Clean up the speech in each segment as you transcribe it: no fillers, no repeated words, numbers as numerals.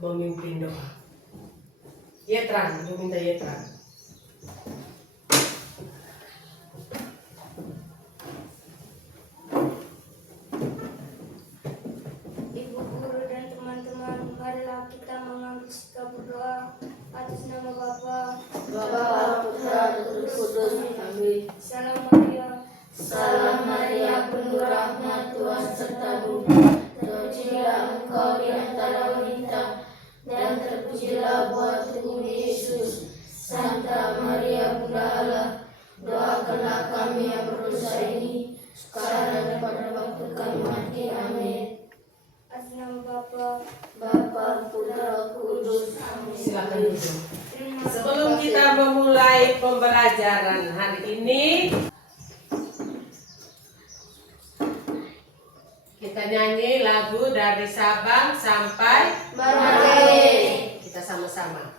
memimpin doa. Yetran, Ibu minta Yetran. Ibu guru dan teman-teman, marilah kita mengambil sikap berdoa atas nama Bapa, Putra, dan Roh Kudus. Amin. Salam Maria, penuh rahmat, Tuhan sertamu. Terpujilah engkau di antara wanita, dan terpujilah buah tubuhmu Yesus. Santa Maria Bunda Allah, doakanlah kami yang berdosa ini, sekarang dan pada waktu kami mati. Amin. atas nama Bapa, Bapa, Putra, Roh Kudus. Amin. Silakan duduk. Sebelum kita memulai pembelajaran hari ini, kita nyanyi lagu dari Sabang sampai Merauke. Kita sama-sama.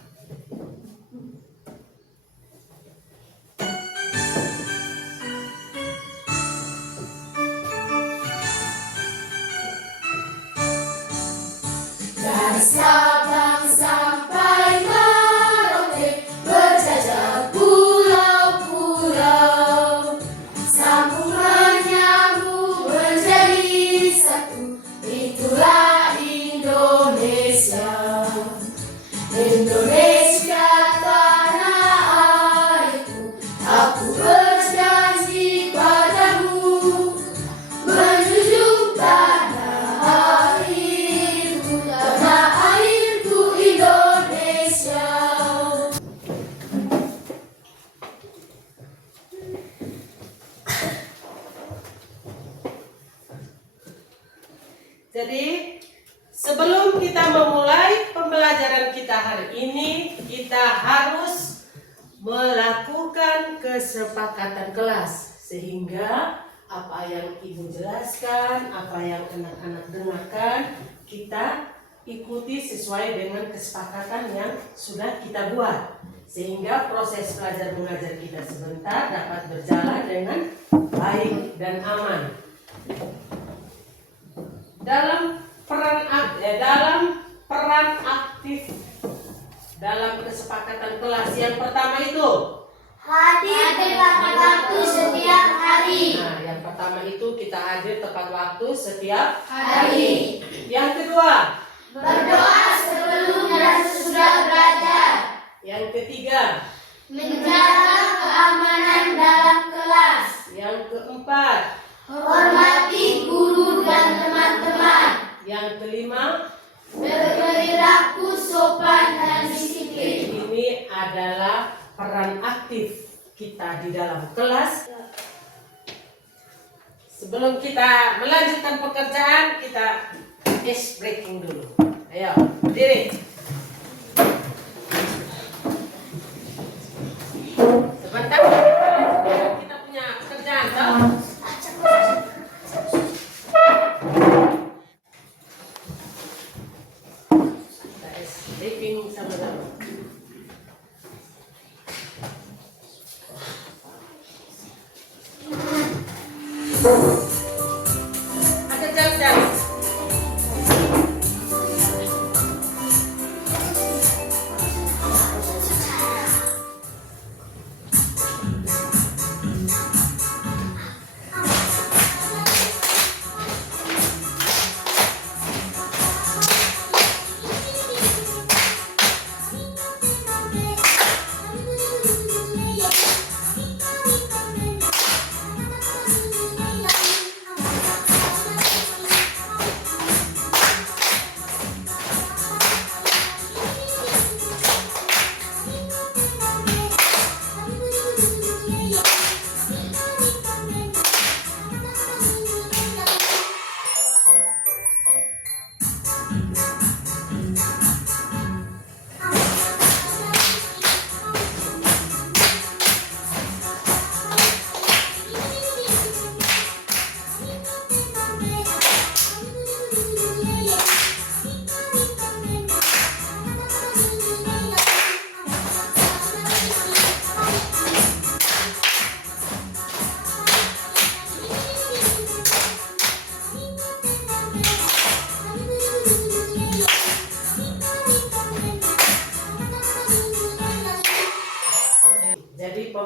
Dari Sabang sampai Merauke, berjajah pulau-pulau, sambung menyambung menjadi satu. Itulah Indonesia. Indonesia tanah airku, aku berjanji padamu, menjunjung tanah airku Indonesia. Jadi sebelum kita memulai pembelajaran kita hari ini, kita harus melakukan kesepakatan kelas, sehingga apa yang ibu jelaskan, apa yang anak-anak dengarkan, kita ikuti sesuai dengan kesepakatan yang sudah kita buat, sehingga proses belajar mengajar kita sebentar dapat berjalan dengan baik dan aman. Dalam peran aktif dalam kesepakatan kelas yang pertama itu Hadir tepat waktu setiap hari. Nah, yang pertama itu kita hadir tepat waktu setiap Hari. Yang kedua, Berdoa sebelum dan sesudah belajar. yang ketiga, Menjaga keamanan dalam kelas. yang keempat, Hormati guru dan teman-teman. yang kelima. Berperilaku sopan dan disiplin. Ini adalah peran aktif kita di dalam kelas. Sebelum kita melanjutkan pekerjaan, kita ice breaking dulu. Ayo, berdiri. Sebentar, kita punya pekerjaan, toh? Kita ice breaking sama-sama. Ada jam-jam.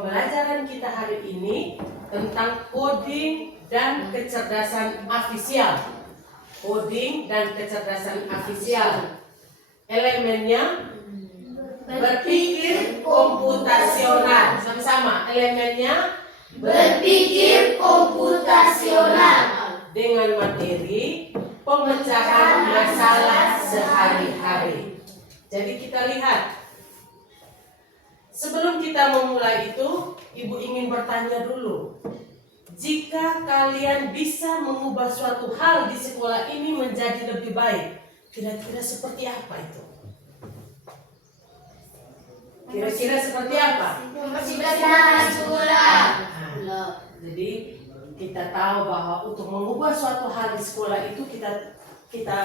pembelajaran kita hari ini tentang coding dan kecerdasan artifisial. Coding dan kecerdasan artifisial. Elemennya berpikir komputasional. Sama-sama, elemennya Berpikir komputasional. dengan materi pemecahan masalah sehari-hari. Jadi kita lihat, sebelum kita memulai itu, Ibu ingin bertanya dulu. Jika kalian bisa mengubah suatu hal di sekolah ini menjadi lebih baik, kira-kira seperti apa itu? Kira-kira seperti apa? Membersihkan sekolah. Nah, jadi kita tahu bahwa untuk mengubah suatu hal di sekolah itu kita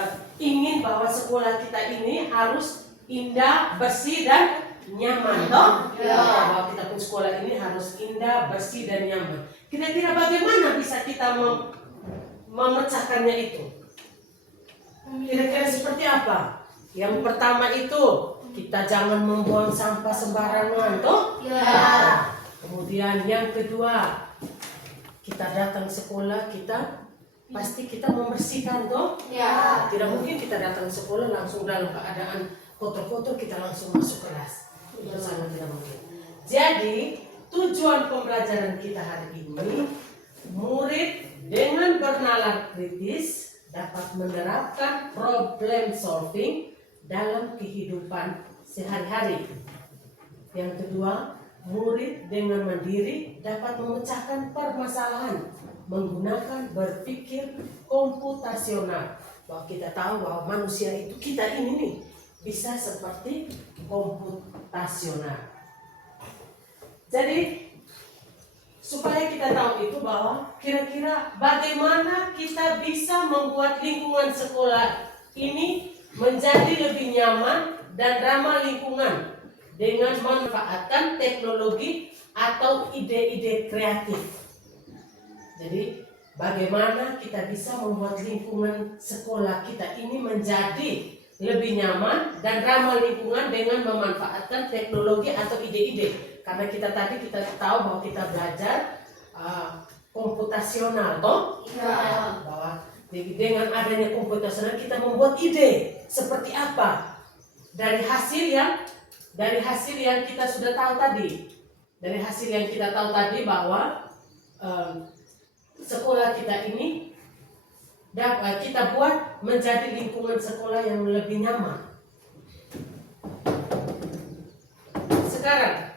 ingin bahwa sekolah kita ini harus indah, bersih dan nyaman, toh? Ya. Bahwa kita pun sekolah ini harus indah, bersih dan nyaman. Kira-kira bagaimana bisa kita memecahkannya itu? Kira-kira seperti apa? Yang pertama itu kita jangan membuang sampah sembarangan, toh? Ya. Kemudian yang kedua, kita datang sekolah pasti kita membersihkan, toh? Ya. Tidak mungkin kita datang sekolah langsung dalam keadaan kotor-kotor kita langsung masuk kelas. Itu sangat tidak mungkin. Jadi tujuan pembelajaran kita hari ini, murid dengan bernalar kritis dapat menerapkan problem solving dalam kehidupan sehari-hari. Yang kedua, murid dengan mandiri dapat memecahkan permasalahan menggunakan berpikir komputasional. Bahwa kita tahu bahwa manusia itu, kita ini nih, bisa seperti komputasional. Jadi supaya kita tahu itu bahwa kira-kira bagaimana kita bisa membuat lingkungan sekolah ini menjadi lebih nyaman dan ramah lingkungan dengan memanfaatkan teknologi atau ide-ide kreatif. Jadi bagaimana kita bisa membuat lingkungan sekolah kita ini menjadi lebih nyaman dan ramah lingkungan dengan memanfaatkan teknologi atau ide-ide. Karena kita tahu bahwa kita belajar komputasional, toh? Ya. Bahwa dengan adanya komputasional kita membuat ide seperti apa dari hasil yang kita sudah tahu tadi. Dari hasil yang kita tahu tadi bahwa sekolah kita ini kita buat menjadi lingkungan sekolah yang lebih nyaman. Sekarang,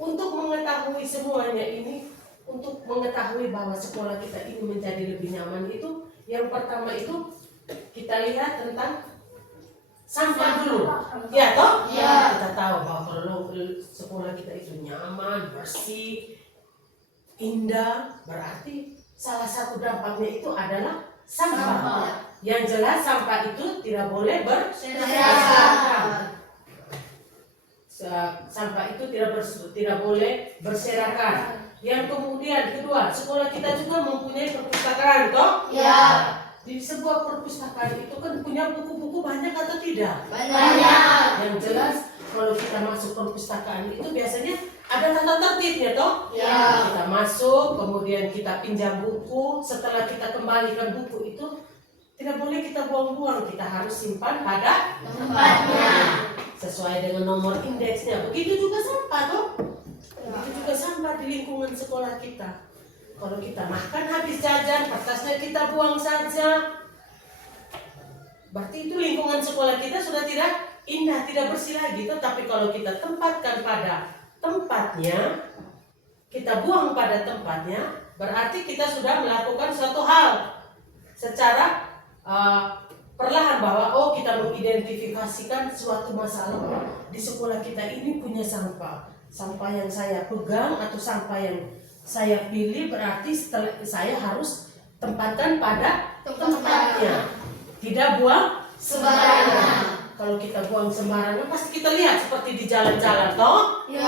untuk mengetahui semuanya ini, untuk mengetahui bahwa sekolah kita ini menjadi lebih nyaman itu, yang pertama itu kita lihat tentang sampah dulu. Ya toh? Ya. Kita tahu bahwa kalau sekolah kita itu nyaman, bersih, indah, berarti salah satu dampaknya itu adalah sampah. Yang jelas sampah itu tidak boleh berserakan. Sampah itu tidak boleh berserakan. Yang kemudian kedua, sekolah kita juga mempunyai perpustakaan, toh? Ya. Di sebuah perpustakaan itu kan punya buku-buku banyak atau tidak? Banyak. Yang jelas kalau kita masuk perpustakaan itu biasanya ada tata tertibnya, toh? Ya. Kita masuk, kemudian kita pinjam buku. Setelah kita kembalikan buku itu, tidak boleh kita buang-buang. Kita harus simpan pada Tempatnya. sesuai dengan nomor indeksnya. Begitu juga sampah, toh? Begitu juga sampah di lingkungan sekolah kita. Kalau kita makan habis jajan, kertasnya kita buang saja. Berarti itu lingkungan sekolah kita sudah tidak indah, tidak bersih lagi. Tapi kalau kita tempatkan pada tempatnya, kita buang pada tempatnya, berarti kita sudah melakukan suatu hal secara perlahan bahwa kita mengidentifikasikan suatu masalah bahwa di sekolah kita ini punya sampah. Sampah yang saya pegang atau sampah yang saya pilih berarti saya harus tempatkan pada tempatnya. Tidak buang sembarangan. Kalau kita buang sembarangan pasti kita lihat seperti di jalan-jalan, toh? Ya.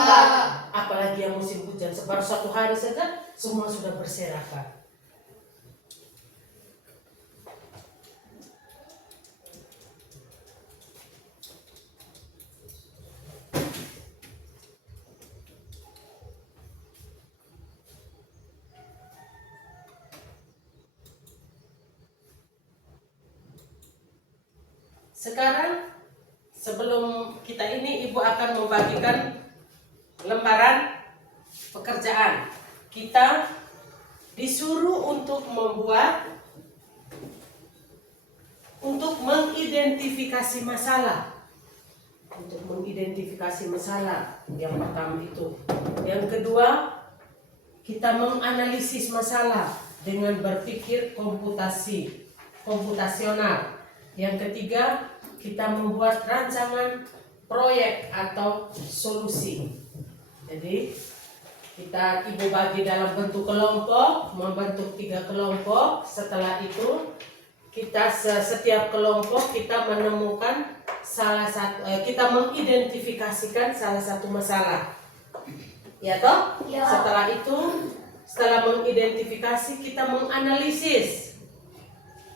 Apalagi yang musim hujan, baru satu hari saja semua sudah berserakan. Sekarang sebelum kita ini Ibu akan membagikan lembaran pekerjaan. Kita disuruh untuk mengidentifikasi masalah. Untuk mengidentifikasi masalah yang pertama itu. Yang kedua, kita menganalisis masalah dengan berpikir komputasional. Yang ketiga, kita membuat rancangan proyek atau solusi. Jadi Ibu bagi dalam bentuk kelompok, membentuk 3 kelompok. Setelah itu setiap kelompok kita menemukan kita mengidentifikasikan salah satu masalah. Ya toh? Ya. Setelah mengidentifikasi kita menganalisis.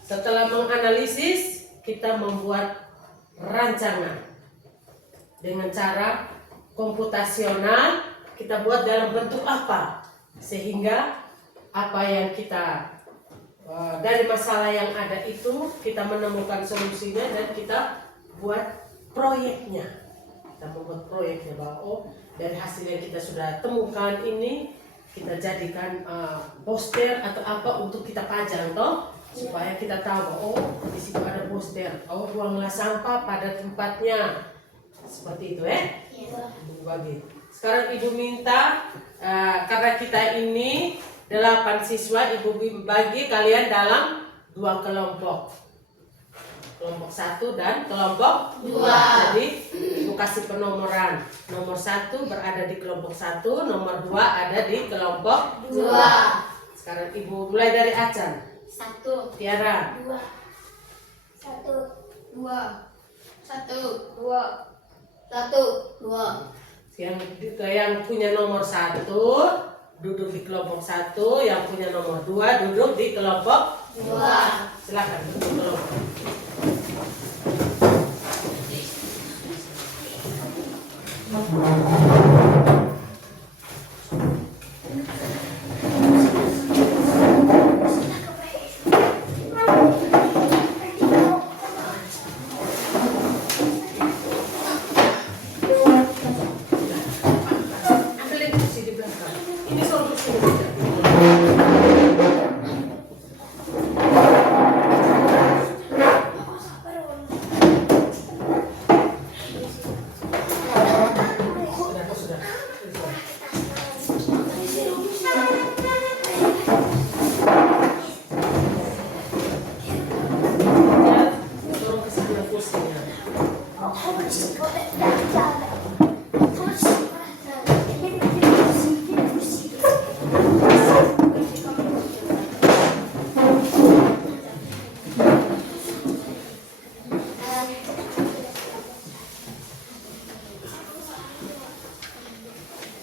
Setelah menganalisis kita membuat rancangan dengan cara komputasional. Kita buat dalam bentuk apa sehingga apa yang kita dari masalah yang ada itu kita menemukan solusinya dan kita buat proyeknya. Kita membuat proyeknya bahwa dari hasil yang kita sudah temukan ini kita jadikan poster atau apa untuk kita pajang toh, supaya kita tahu di situ ada poster. Buanglah sampah pada tempatnya. Seperti itu bagi. Sekarang Ibu minta karena kita ini 8 siswa, Ibu bagi kalian dalam 2 kelompok. Kelompok 1 dan kelompok 2. Jadi Ibu kasih penomoran. Nomor 1 berada di kelompok 1, nomor 2 ada di kelompok 2. Sekarang Ibu mulai dari Acan. 1, Tiara. 2, 1, 2, 1, 2, 1, 2. Yang punya nomor 1 duduk di kelompok 1, yang punya nomor 2 duduk di kelompok 2. Silakan duduk kelompok. Ambilin kursi di belakang. Ini solusi. Sudah. Turun ke sana kursinya.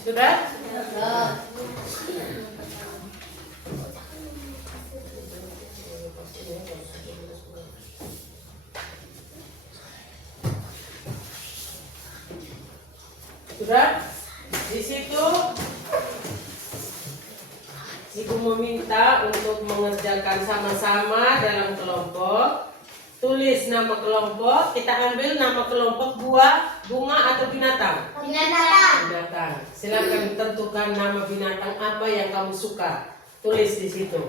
Sudah? Sudah? Di situ Ibu meminta untuk mengerjakan sama-sama dalam kelompok. Tulis nama kelompok, kita ambil nama kelompok buah, bunga atau binatang? Binatang. Silakan tentukan nama binatang apa yang kamu suka. Tulis di situ.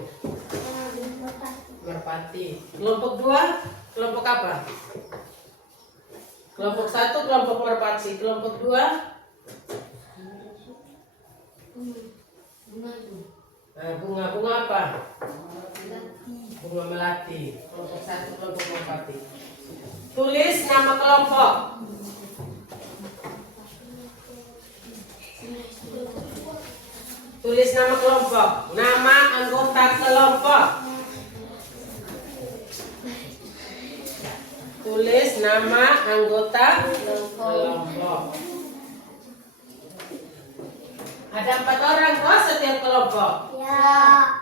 Merpati. Kelompok 2, kelompok apa? Kelompok 1 kelompok merpati. Kelompok 2 bunga. Bunga apa? Bunga melati. Kelompok 1 kelompok merpati. Tulis nama kelompok. Tulis nama kelompok. Nama anggota kelompok. Tulis nama anggota kelompok. Ada 4 orang kok setiap kelompok. Ya.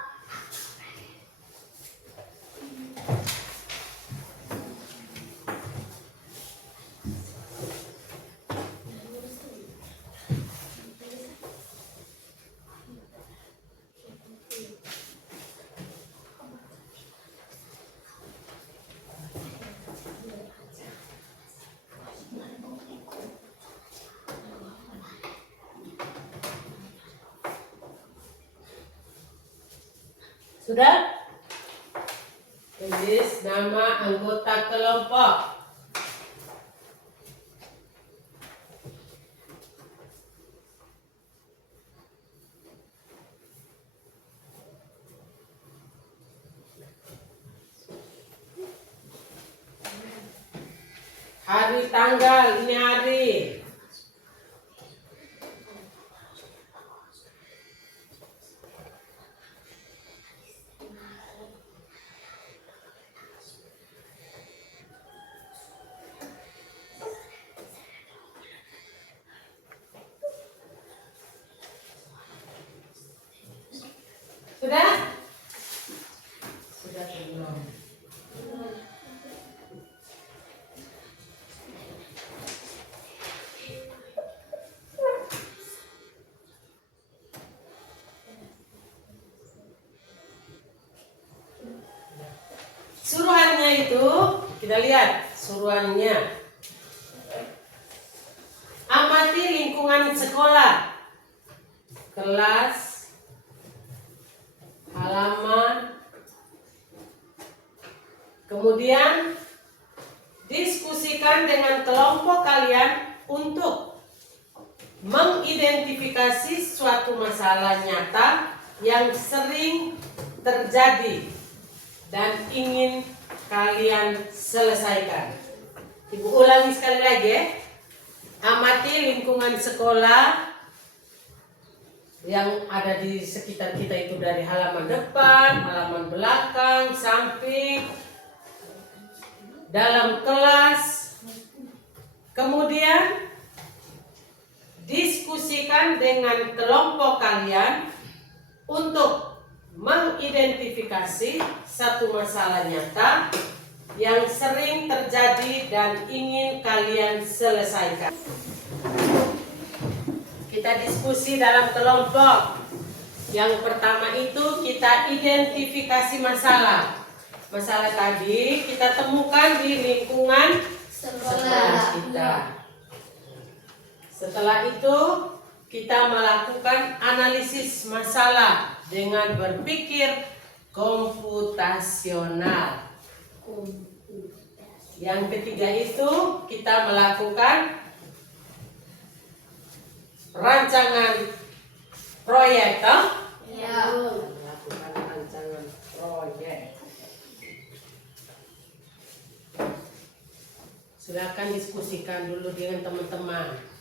Sudah? Tulis nama anggota kelompok. Hari tanggal ini hari. Sudah? Sudah belum? Suruhannya itu, kita lihat suruhannya. Amati lingkungan sekolah, kelas, halaman, kemudian diskusikan dengan kelompok kalian untuk mengidentifikasi suatu masalah nyata yang sering terjadi dan ingin kalian selesaikan. Ibu ulangi sekali lagi ya. Amati lingkungan sekolah yang ada di sekitar kita itu dari halaman depan, halaman belakang, samping, dalam kelas. Kemudian diskusikan dengan kelompok kalian untuk mengidentifikasi satu masalah nyata yang sering terjadi dan ingin kalian selesaikan. Kita diskusi dalam kelompok. Yang pertama itu kita identifikasi masalah. Masalah tadi kita temukan di lingkungan sekolah kita. Setelah itu kita melakukan analisis masalah dengan berpikir komputasional. Yang ketiga itu kita melakukan rancangan proyek, toh? Ya. Melakukan rancangan proyek. Silakan diskusikan dulu dengan teman-teman.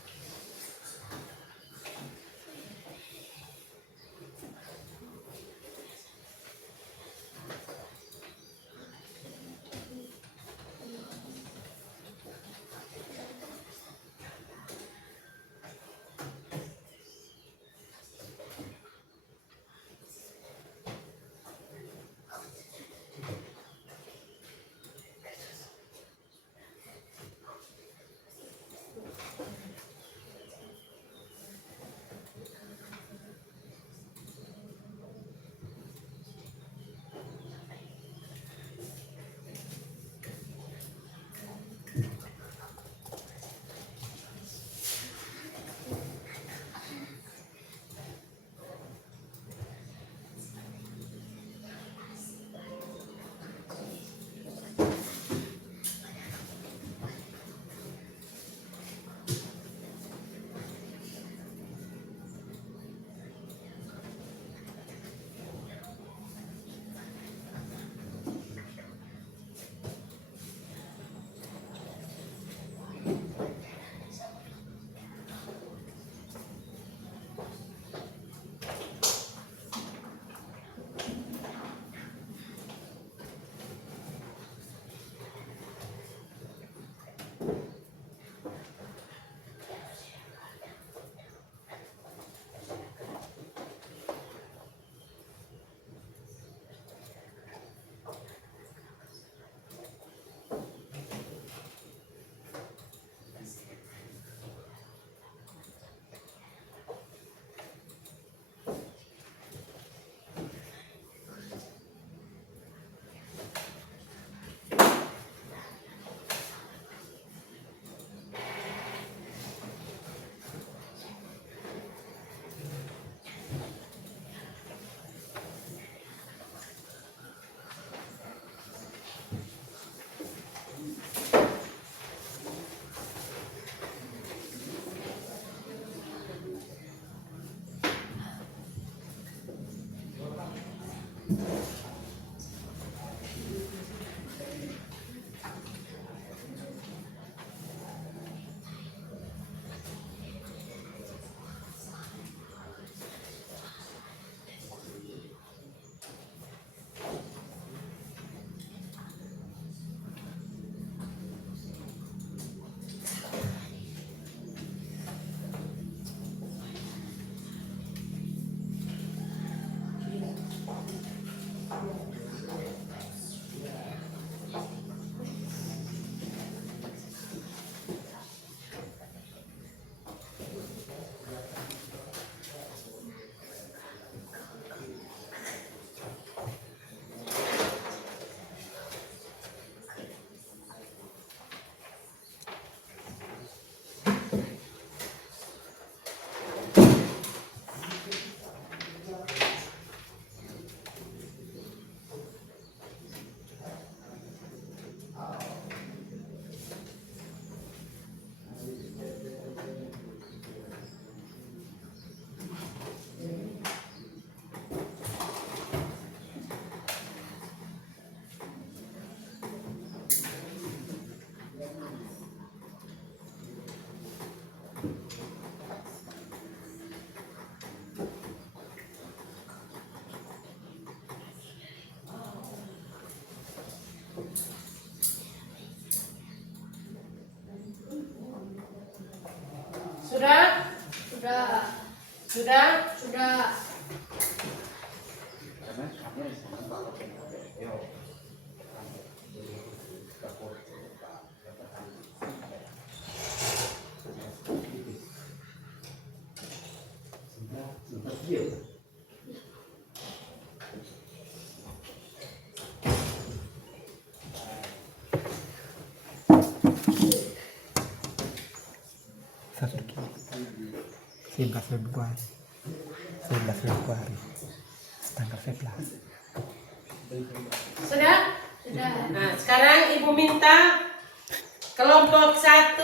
Sudah? Sudah. Sudah? Sudah. Februari 11 Februari tanggal 11. Sudah? Sudah. Nah, sekarang Ibu minta kelompok 1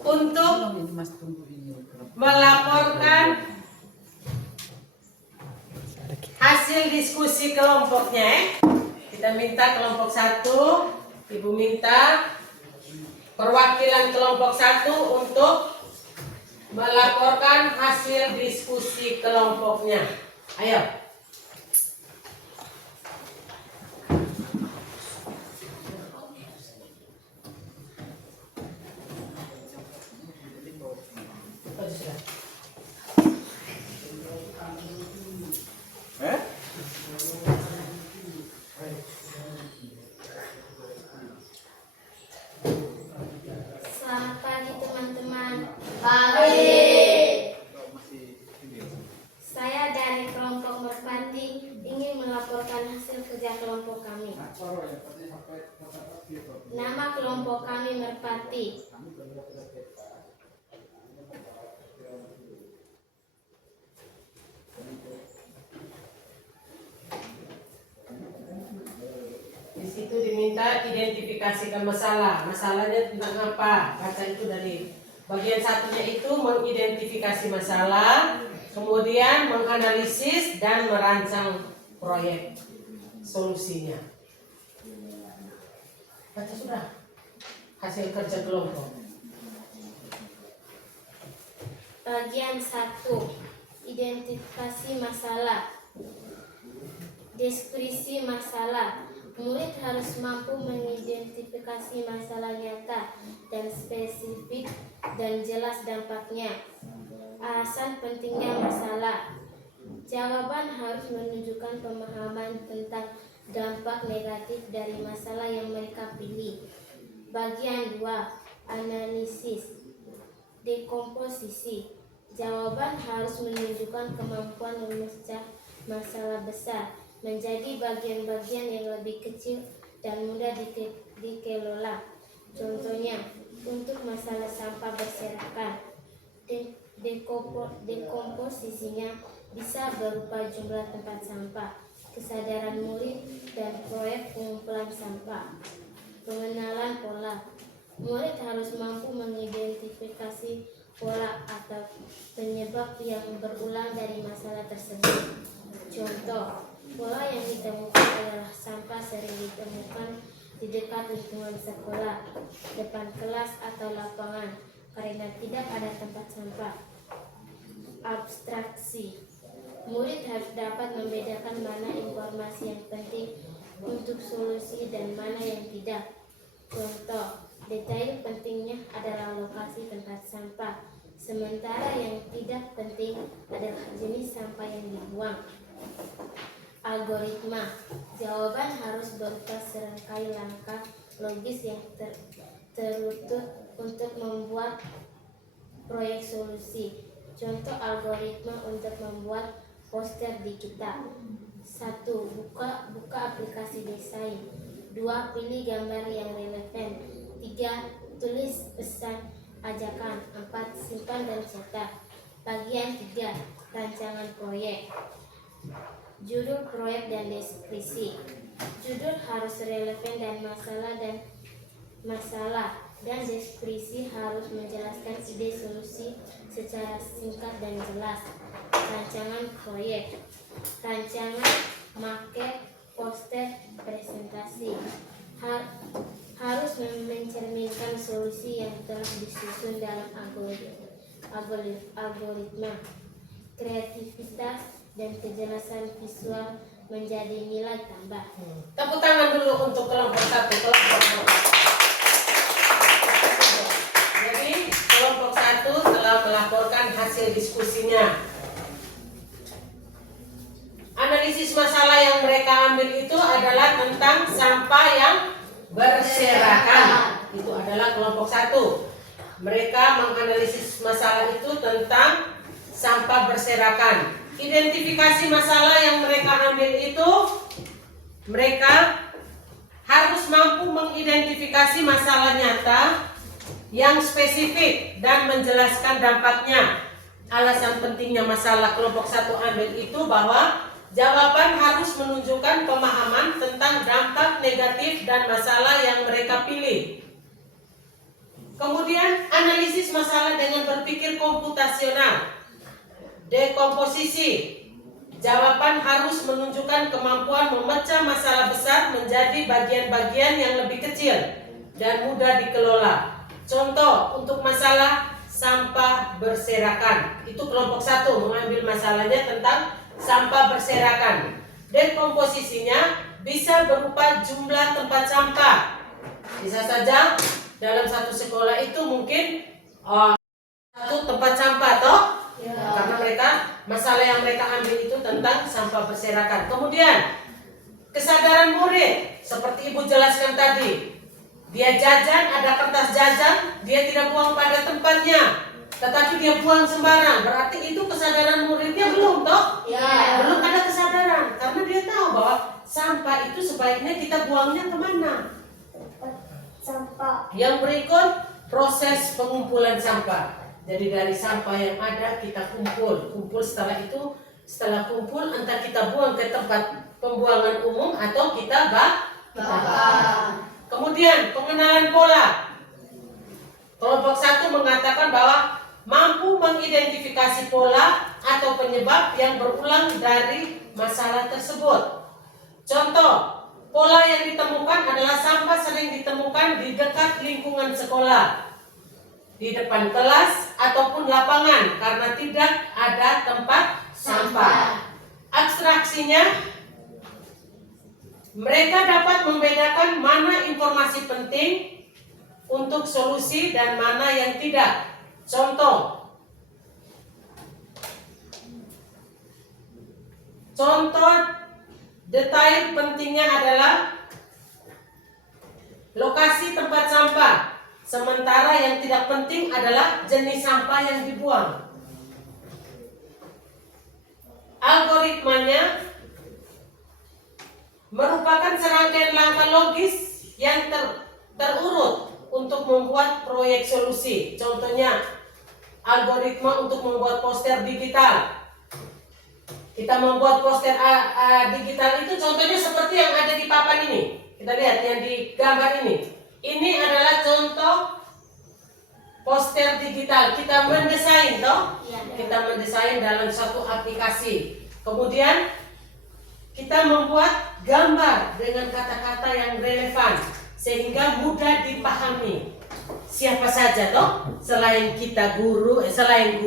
untuk melaporkan hasil diskusi kelompoknya. Kita minta kelompok 1, Ibu minta perwakilan kelompok 1 untuk melaporkan hasil diskusi kelompoknya. Ayo. Oh, sudah. Selamat pagi teman-teman. Pagi. Saya dari kelompok Merpati ingin melaporkan hasil kerja kelompok kami. Nama kelompok kami Merpati. Di situ diminta identifikasikan masalah. Masalahnya tentang apa? Baca itu dari bagian satunya itu mengidentifikasi masalah, kemudian menganalisis dan merancang proyek solusinya. Baca sudah hasil kerja kelompok. Bagian 1. Identifikasi masalah. Deskripsi masalah. Murid harus mampu mengidentifikasi masalah nyata dan spesifik dan jelas dampaknya. Alasan pentingnya masalah. Jawaban harus menunjukkan pemahaman tentang dampak negatif dari masalah yang mereka pilih. Bagian 2. Analisis. Dekomposisi. Jawaban harus menunjukkan kemampuan memecah masalah besar menjadi bagian-bagian yang lebih kecil dan mudah dikelola. Contohnya, untuk masalah sampah berserakan, dekomposisinya bisa berupa jumlah tempat sampah, kesadaran murid, dan proyek pengumpulan sampah. Pengenalan pola. Murid harus mampu mengidentifikasi pola atau penyebab yang berulang dari masalah tersebut. Contoh, pola yang ditemukan adalah sampah sering ditemukan di dekat lingkungan sekolah, depan kelas atau lapangan karena tidak ada tempat sampah. Abstraksi. Murid harus dapat membedakan mana informasi yang penting untuk solusi dan mana yang tidak. Contoh, detail pentingnya adalah lokasi tempat sampah, sementara yang tidak penting adalah jenis sampah yang dibuang. Algoritma. Jawaban harus berupa serangkai langkah logis yang terutur untuk membuat proyek solusi. Contoh algoritma untuk membuat poster digital. 1. Buka aplikasi desain. 2. Pilih gambar yang relevan. 3. Tulis pesan ajakan. 4. Simpan dan cetak. Bagian 3. Rancangan proyek. Judul proyek dan deskripsi. Judul harus relevan dan dan deskripsi harus menjelaskan ide solusi secara singkat dan jelas. Rancangan proyek. Rancangan, maket, poster, presentasi. Harus mencerminkan solusi yang telah disusun dalam algoritma. Kreativitas dan kejelasan visual menjadi nilai tambah. Tepuk tangan dulu untuk kelompok 1, kelompok 1. Jadi kelompok hasil diskusinya. Analisis masalah yang mereka ambil itu adalah tentang sampah yang berserakan. Itu adalah kelompok 1. Mereka menganalisis masalah itu tentang sampah berserakan. Identifikasi masalah yang mereka ambil itu, mereka harus mampu mengidentifikasi masalah nyata yang spesifik dan menjelaskan dampaknya. Alasan pentingnya masalah kelompok 1 ambil itu bahwa jawaban harus menunjukkan pemahaman tentang dampak negatif dan masalah yang mereka pilih. Kemudian analisis masalah dengan berpikir komputasional. Dekomposisi. Jawaban harus menunjukkan kemampuan memecah masalah besar menjadi bagian-bagian yang lebih kecil dan mudah dikelola. Contoh untuk masalah sampah berserakan. Itu kelompok 1 mengambil masalahnya tentang sampah berserakan. Dekomposisinya bisa berupa jumlah tempat sampah. Bisa saja dalam satu sekolah itu mungkin satu tempat sampah toh? Ya. Karena mereka masalah yang mereka ambil itu tentang sampah berserakan. Kemudian kesadaran murid seperti ibu jelaskan tadi. Dia jajan, ada kertas jajan, dia tidak buang pada tempatnya, tetapi dia buang sembarang. Berarti itu kesadaran muridnya belum toh? Ya. Belum ada kesadaran karena dia tahu bahwa sampah itu sebaiknya kita buangnya kemana. Sampah. Yang berikut proses pengumpulan sampah. Jadi dari sampah yang ada kita kumpul setelah itu, setelah kumpul entah kita buang ke tempat pembuangan umum atau kita bakar. Kemudian pengenalan pola. Kelompok 1 mengatakan bahwa mampu mengidentifikasi pola atau penyebab yang berulang dari masalah tersebut. Contoh, pola yang ditemukan adalah sampah sering ditemukan di dekat lingkungan sekolah, di depan kelas ataupun lapangan karena tidak ada tempat sampah. Abstraksinya, mereka dapat membedakan mana informasi penting untuk solusi dan mana yang tidak. Contoh detail pentingnya adalah lokasi tempat sampah, sementara yang tidak penting adalah jenis sampah yang dibuang. Algoritmanya merupakan serangkaian langkah logis yang terurut untuk membuat proyek solusi. Contohnya, algoritma untuk membuat poster digital. Kita membuat poster digital itu contohnya seperti yang ada di papan ini. Kita lihat yang di gambar ini. Ini adalah contoh poster digital. Kita mendesain toh? Kita mendesain dalam suatu aplikasi. Kemudian kita membuat gambar dengan kata-kata yang relevan sehingga mudah dipahami. Siapa saja toh? Selain kita guru, selain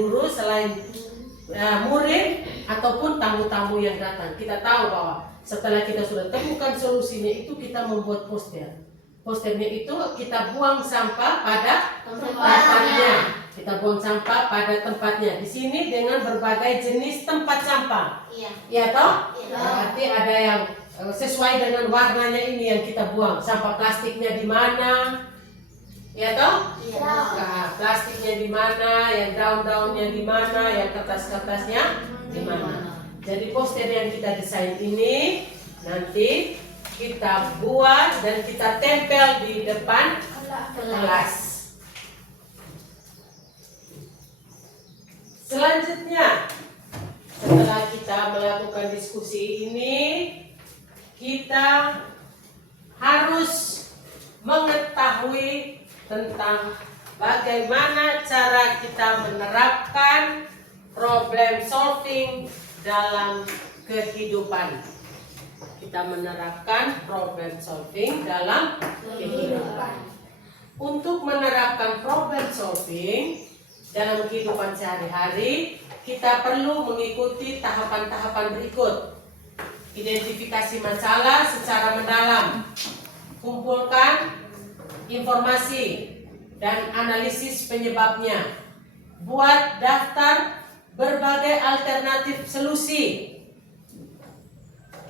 murid ataupun tamu-tamu yang datang. Kita tahu bahwa setelah kita sudah temukan solusinya itu kita membuat poster. Posternya itu kita buang sampah pada tempatnya. Kita buang sampah pada tempatnya. Di sini dengan berbagai jenis tempat sampah. Iya toh? Berarti ada yang sesuai dengan warnanya ini yang kita buang. Sampah plastiknya di mana? Ya toh? Nah, plastiknya di mana? Yang daun-daunnya di mana? Yang kertas-kertasnya di mana? Jadi poster yang kita desain ini nanti kita buat dan kita tempel di depan kelas. Selanjutnya, setelah kita melakukan diskusi ini, kita harus mengetahui tentang bagaimana cara kita menerapkan problem solving dalam kehidupan. Kita menerapkan problem solving dalam kehidupan. Untuk menerapkan problem solving dalam kehidupan sehari-hari, kita perlu mengikuti tahapan-tahapan berikut. Identifikasi masalah secara mendalam, kumpulkan informasi dan analisis penyebabnya, buat daftar berbagai alternatif solusi.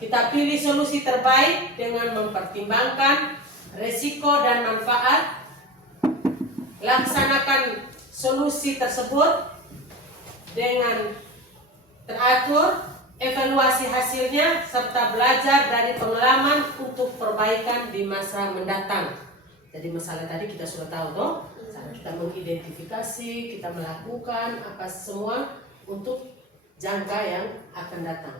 Kita pilih solusi terbaik dengan mempertimbangkan resiko dan manfaat. Laksanakan solusi tersebut dengan teratur, evaluasi hasilnya, serta belajar dari pengalaman untuk perbaikan di masa mendatang. Jadi masalah tadi kita sudah tahu toh, kita mengidentifikasi, kita melakukan apa semua untuk jangka yang akan datang.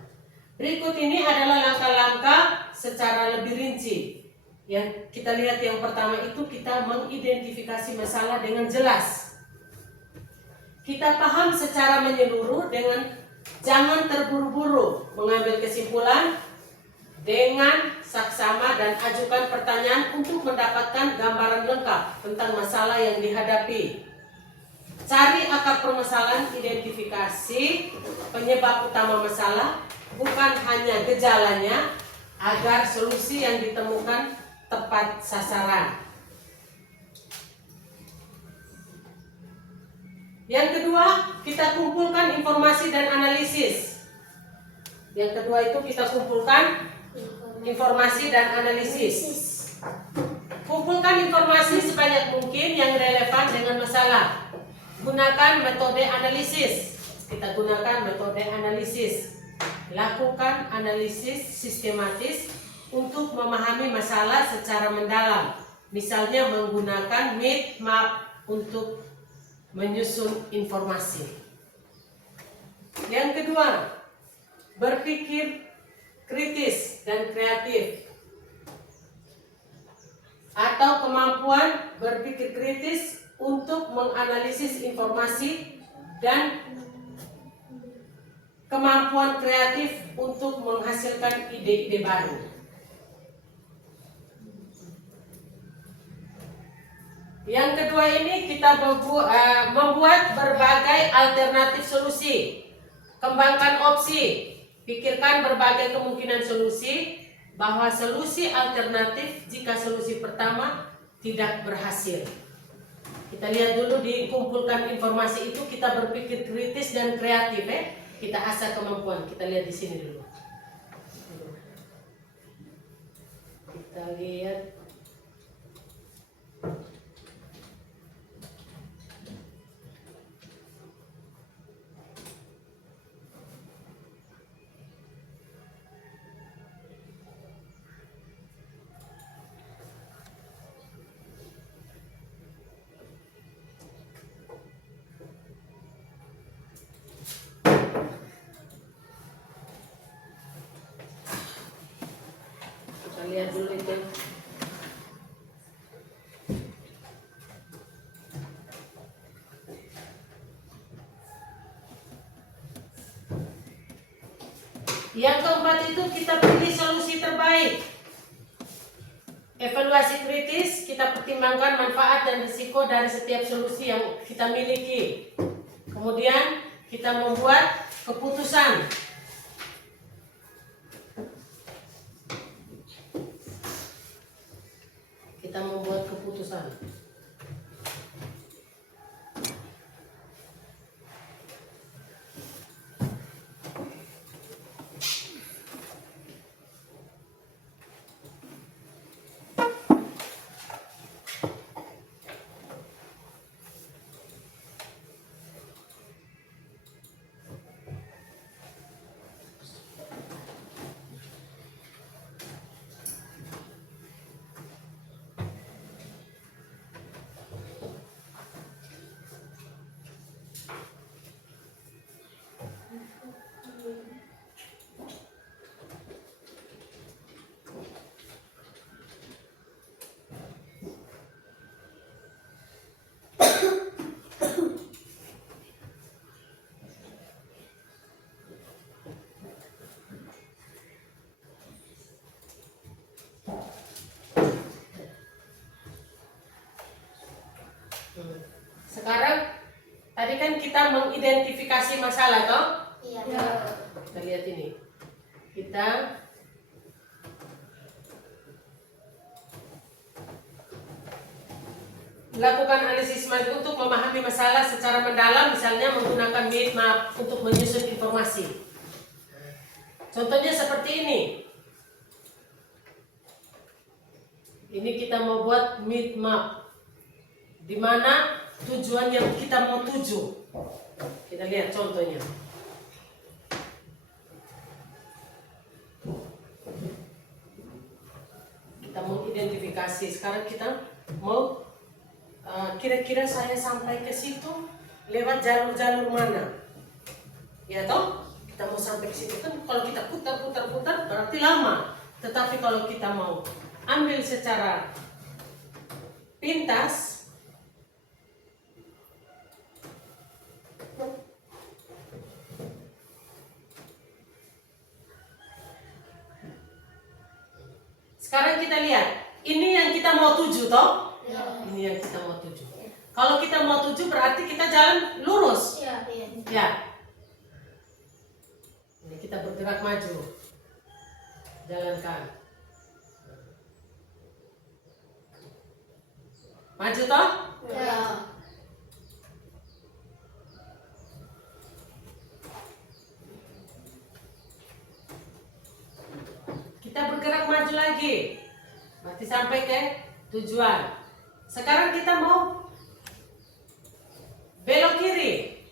Berikut ini adalah langkah-langkah secara lebih rinci. Yang kita lihat yang pertama itu kita mengidentifikasi masalah dengan jelas. Kita paham secara menyeluruh dengan jangan terburu-buru mengambil kesimpulan, dengan saksama dan ajukan pertanyaan untuk mendapatkan gambaran lengkap tentang masalah yang dihadapi. Cari akar permasalahan, identifikasi penyebab utama masalah, bukan hanya gejalanya, agar solusi yang ditemukan tepat sasaran. Yang kedua, kita kumpulkan informasi dan analisis. Yang kedua itu kita kumpulkan informasi dan analisis. Kumpulkan informasi sebanyak mungkin yang relevan dengan masalah. Gunakan metode analisis. Kita gunakan metode analisis. Lakukan analisis sistematis untuk memahami masalah secara mendalam. Misalnya menggunakan mind map untuk menyusun informasi. Yang kedua, berpikir kritis dan kreatif, atau kemampuan berpikir kritis untuk menganalisis informasi dan kemampuan kreatif untuk menghasilkan ide-ide baru. Yang kedua ini kita membuat berbagai alternatif solusi. Kembangkan opsi. Pikirkan berbagai kemungkinan solusi, bahwa solusi alternatif jika solusi pertama tidak berhasil. Kita lihat dulu, dikumpulkan informasi itu kita berpikir kritis dan kreatif Kita asah kemampuan. Kita lihat di sini dulu. Kita lihat. Lihat dulu itu. Yang keempat itu kita pilih solusi terbaik. Evaluasi kritis, kita pertimbangkan manfaat dan risiko dari setiap solusi yang kita miliki. Kemudian kita membuat keputusan. Kita membuat keputusan. Sekarang tadi kan kita mengidentifikasi masalah toh? Iya. Kita lihat ini. Kita lakukan analisis materi untuk memahami masalah secara mendalam, misalnya menggunakan mind map untuk menyusun informasi. Contohnya seperti ini. Ini kita mau buat mind map, di mana tujuan yang kita mau tuju. Kita lihat contohnya. Kita mau identifikasi. Sekarang kita mau kira-kira saya sampai ke situ lewat jalur-jalur mana? Ya toh? Kita mau sampai ke situ kan kalau kita putar berarti lama. Tetapi kalau kita mau ambil secara pintas, sekarang kita lihat, ini yang kita mau tuju toh? Ya. Ini yang kita mau tuju. Kalau kita mau tuju berarti kita jalan lurus. Ya. Ya. Ini kita bergerak maju. Jalankan. Maju toh? Ya. Kita bergerak maju lagi. Berarti sampai ke tujuan. Sekarang kita mau belok kiri.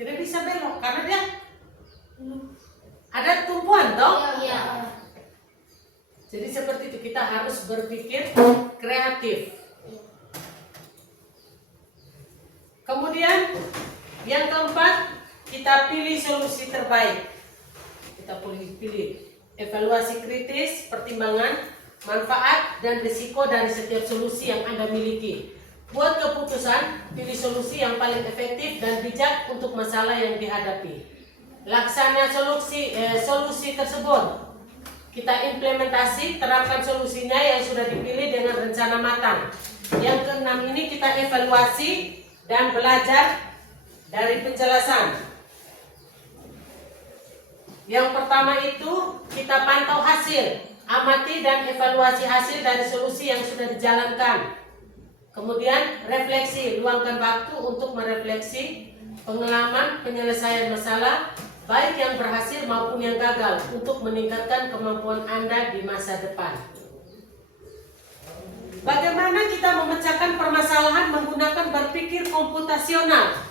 Tidak bisa belok karena dia ada tumpuan toh. Ya. Jadi seperti itu, kita harus berpikir kreatif. Kemudian yang keempat, kita pilih solusi terbaik. Kita pilih evaluasi kritis, pertimbangan, manfaat dan risiko dari setiap solusi yang Anda miliki. Buat keputusan, pilih solusi yang paling efektif dan bijak untuk masalah yang dihadapi. Laksana solusi tersebut. Kita implementasi, terapkan solusinya yang sudah dipilih dengan rencana matang. Yang keenam ini kita evaluasi dan belajar dari penjelasan. Yang pertama itu kita pantau hasil, amati dan evaluasi hasil dari solusi yang sudah dijalankan. Kemudian refleksi, luangkan waktu untuk merefleksi pengalaman penyelesaian masalah baik yang berhasil maupun yang gagal untuk meningkatkan kemampuan Anda di masa depan. Bagaimana kita memecahkan permasalahan menggunakan berpikir komputasional?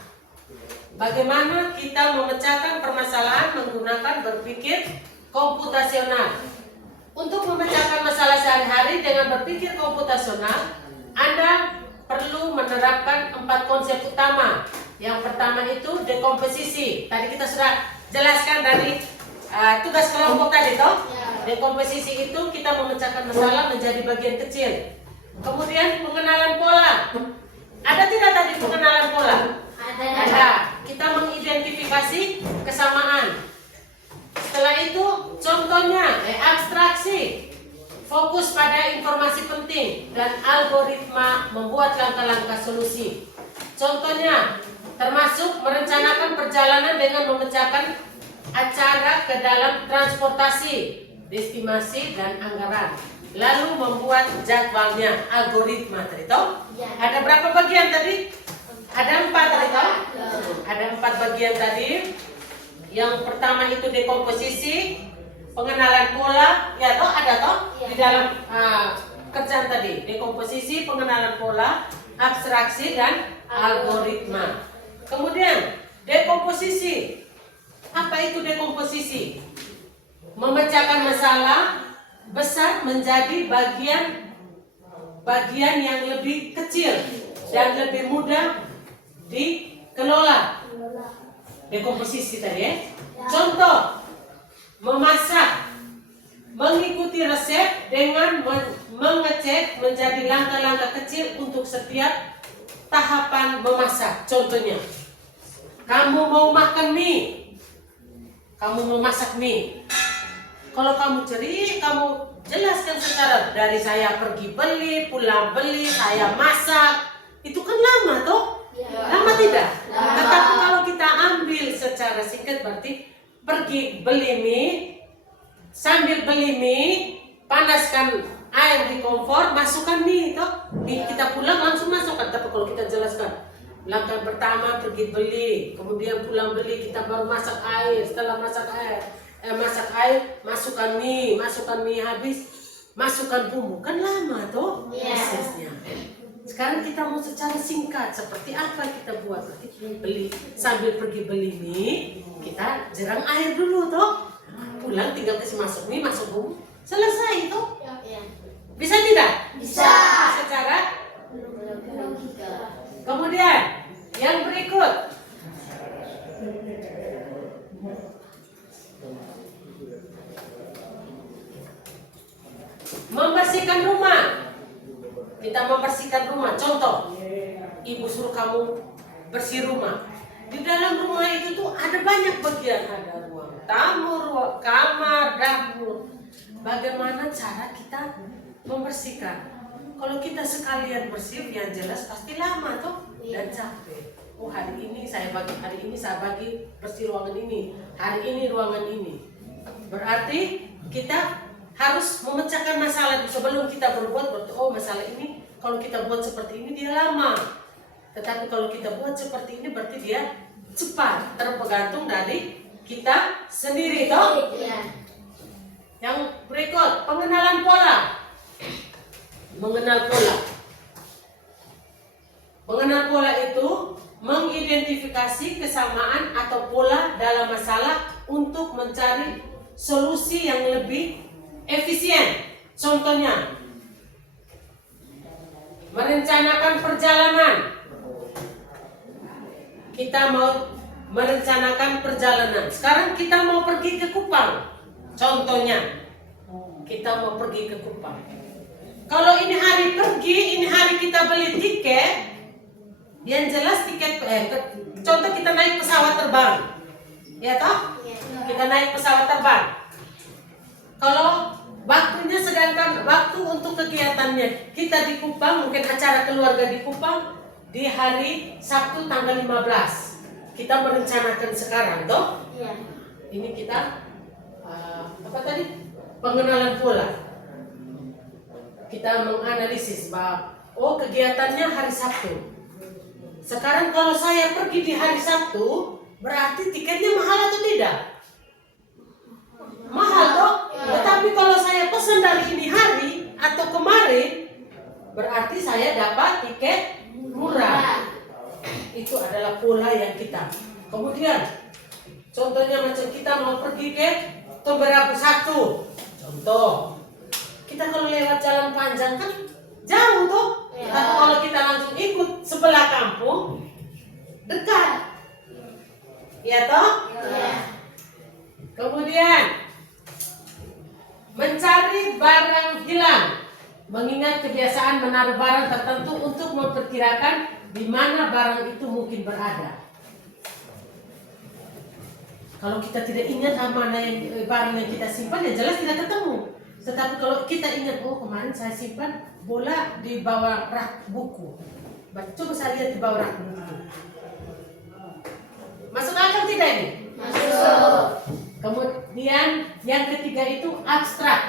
Bagaimana kita memecahkan permasalahan menggunakan berpikir komputasional? Untuk memecahkan masalah sehari-hari dengan berpikir komputasional, Anda perlu menerapkan 4 konsep utama. Yang pertama itu dekomposisi. Tadi kita sudah jelaskan dari tugas kelompok tadi toh. Dekomposisi itu kita memecahkan masalah menjadi bagian kecil. Kemudian pengenalan pola. Ada tidak tadi pengenalan pola? Ada. Kita mengidentifikasi kesamaan. Setelah itu contohnya abstraksi. Fokus pada informasi penting dan algoritma membuat langkah-langkah solusi. Contohnya termasuk merencanakan perjalanan dengan memecahkan acara ke dalam transportasi, estimasi dan anggaran. Lalu membuat jadwalnya, algoritma tadi toh. Ada berapa bagian tadi? Ada 4 tadi toh. Ada 4 bagian tadi. Yang pertama itu dekomposisi, pengenalan pola, ya toh ada toh di dalam kerjaan tadi. Dekomposisi, pengenalan pola, abstraksi dan algoritma. Kemudian dekomposisi. Apa itu dekomposisi? Memecahkan masalah besar menjadi bagian yang lebih kecil dan lebih mudah dikelola. Dekomposisi tadi ya. Contoh, memasak, mengikuti resep dengan mengecek menjadi langkah-langkah kecil untuk setiap tahapan memasak. Contohnya, kamu mau makan mie, kamu mau masak mie. Kalau kamu kamu jelaskan secara dari saya pergi beli, pulang beli, saya masak. Itu kan lama toh? Lama tidak? Tetapi kalau kita ambil secara singkat berarti pergi beli mie, sambil beli mie, panaskan air di kompor, masukkan mie toh. Mie kita pulang langsung masukkan. Tapi kalau kita jelaskan, langkah pertama pergi beli, kemudian pulang beli, kita baru masak air. Setelah masak air, masukkan mie habis, masukkan bumbu, kan lama toh prosesnya. Sekarang kita mau secara singkat, seperti apa kita buat? Beli, sambil pergi beli mie, kita jerang air dulu toh. Pulang tinggal kasih masuk mie, masuk bumbu, selesai toh. Bisa tidak? Bisa. Secara Logika. kemudian yang berikut, membersihkan rumah. Kita membersihkan rumah. Contoh, ibu suruh kamu bersih rumah. Di dalam rumah itu tuh ada banyak bagian, ada ruang tamu, ruang kamar, dapur. Bagaimana cara kita membersihkan? Kalau kita sekalian bersih, yang jelas pasti lama toh dan capek. Oh, hari ini saya bagi bersih ruangan ini, hari ini ruangan ini. Berarti kita harus memecahkan masalah sebelum kita berbuat. Berarti oh, masalah ini kalau kita buat seperti ini dia lama. Tetapi kalau kita buat seperti ini berarti dia cepat. Tergantung dari kita sendiri toh. Yang berikut, pengenalan pola. Mengenal pola. Mengenal pola itu mengidentifikasi kesamaan atau pola dalam masalah untuk mencari solusi yang lebih efisien. Contohnya, merencanakan perjalanan. Kita mau merencanakan perjalanan. Sekarang kita mau pergi ke Kupang. Contohnya, kita mau pergi ke Kupang. Kalau ini hari pergi, ini hari kita beli tiket. Yang jelas tiket, contoh kita naik pesawat terbang, ya toh? Kita naik pesawat terbang. Kalau waktunya, sedangkan waktu untuk kegiatannya kita di Kupang, mungkin acara keluarga di Kupang di hari Sabtu tanggal 15. Kita merencanakan sekarang toh? Ini kita apa tadi? Pengenalan pola. Kita menganalisis bahwa oh, kegiatannya hari Sabtu. Sekarang kalau saya pergi di hari Sabtu, berarti tiketnya mahal atau tidak? Mahal toh? Tetapi kalau saya pesan dari ini hari atau kemarin, berarti saya dapat tiket murah. Itu adalah pola yang kita. Kemudian, contohnya macam kita mau pergi ke Temberapu 1. Contoh, kita kalau lewat jalan panjang kan jauh tuh. Tapi kalau kita langsung ikut sebelah kampung, dekat. Ya toh? Kemudian, mencari barang hilang. Mengingat kebiasaan menaruh barang tertentu untuk memperkirakan di mana barang itu mungkin berada. Kalau kita tidak ingat mana yang barang yang kita simpan, ya jelas tidak ketemu. Tetapi kalau kita ingat, oh kemarin saya simpan bola di bawah rak buku. Coba saya lihat di bawah rak buku. Masuk akal tidak ini? Masuk. Kemudian yang ketiga itu abstrak.